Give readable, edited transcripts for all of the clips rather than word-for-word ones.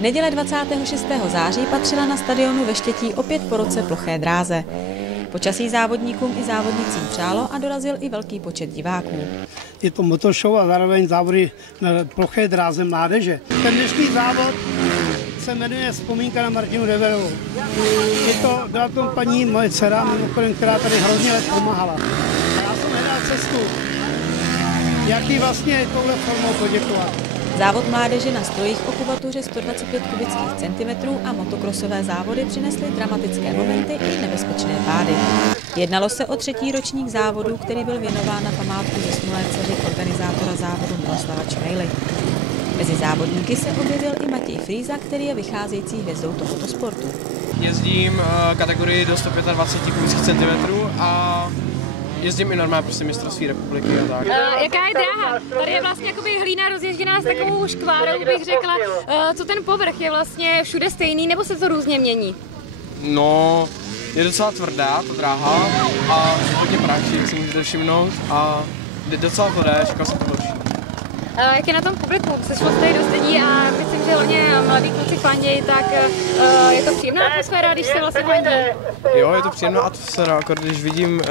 Neděle 26. září patřila na stadionu ve Štětí opět po roce ploché dráze. Počasí závodníkům i závodnicím přálo a dorazil i velký počet diváků. Je to motorshow a zároveň závody na ploché dráze mládeže. Ten dnešní závod se jmenuje Vzpomínka na Martinu Deverovou. Byla to paní, moje dcera, mimochodem, která tady hrozně let pomáhala. Já jsem hledal cestu, jak jí vlastně touhle formou poděkovat. Závod mládeže na strojích o kubatuře 125 kubických centimetrů a motokrosové závody přinesly dramatické momenty i nebezpečné pády. Jednalo se o třetí ročník závodu, který byl věnován na památku zesnulé dceři organizátora závodu Miloslava Čmejly. Mezi závodníky se objevil i Matěj Frýza, který je vycházející hvězdou tohoto sportu. Jezdím kategorii do 125 kubických centimetrů a jezdím i normálně prostě mistrovství republiky a tak. Jaká je dráha? Tady je vlastně jakoby hlína rozježděná s takovou škvárou, bych řekla. Co ten povrch, je vlastně všude stejný, nebo se to různě mění? No, je docela tvrdá ta dráha a hodně práší, jak si můžete všimnout, a docela to jde, čekal jsem to horší. Jak je na tom publiku? Sešlo se tady dost lidí a myslím, že hodně mladí kluci fandějí, tak je to příjemná atmosféra, když se vlastně fandí? Jo, je to příjemná atmosféra, když vidím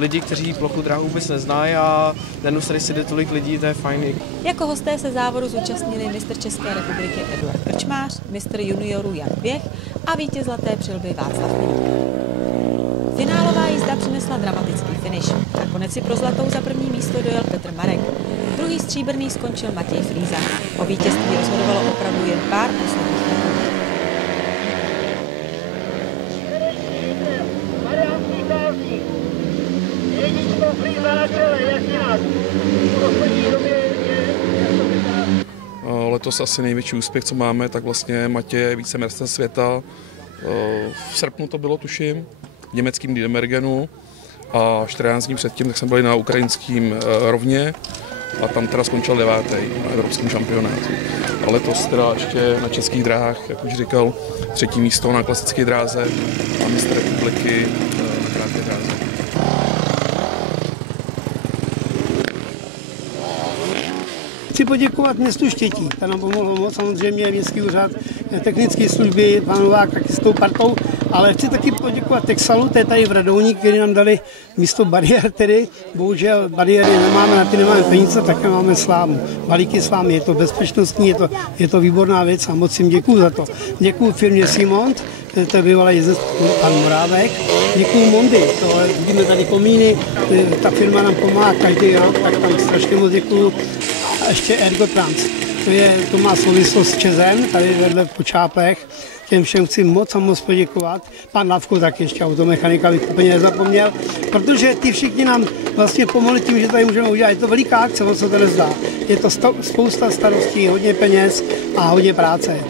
lidi, kteří plochu dráhu vůbec neznají a najednou tady si jde tolik lidí, to je fajn. Jako hosté se závodu zúčastnili mistr České republiky Eduard Krčmář, mistr juniorů Jan Běh a vítěz zlaté přilby Václav Lík. Finálová jízda přinesla dramatický finish. Nakonec si pro zlatou za první místo dojel Petr Marek. Druhý stříbrný skončil Matěj Frýza. O vítězství rozhodovalo opravdu jen pár posledních metrů. Letos asi největší úspěch, co máme, tak vlastně Matěj je vicemistr světa. V srpnu to bylo, tuším, v německém Diemergenu a 14 dní předtím tak jsme byli na ukrajinském Rovně a tam teda skončil 9. na evropském šampionátu. A letos teda ještě na českých dráhách, jak už říkal, 3. místo na klasické dráze a mistr republiky na krátké dráze. Chci poděkovat městu Štětí, ta nám pomohlo moc, samozřejmě městský úřad, technické služby, pan Novák taky s tou partou, ale chci taky poděkovat Texalu, to je tady v Radouní, který nám dali místo bariér, tedy bohužel bariéry nemáme, na ty nemáme peníze, tak máme slámu. Balíky s vámi, je to bezpečnostní, je to výborná věc a moc jim děkuju za to. Děkuju firmě Simont, to je bývalý jezdec pan Morávek, děkuju Mondy, vidíme tady komíny, ta firma nám pomáhá každý rok, tak tam strašně moc děkuju. A ještě Ergotrans, to má souvislost s Čezem, tady vedle v Počápech. Těm všem chci moc a moc poděkovat. Pan Lavko tak ještě automechanika bych úplně nezapomněl, protože ty všichni nám vlastně pomohli tím, že tady můžeme udělat. Je to veliká akce, co to nezdá. Je to spousta starostí, hodně peněz a hodně práce.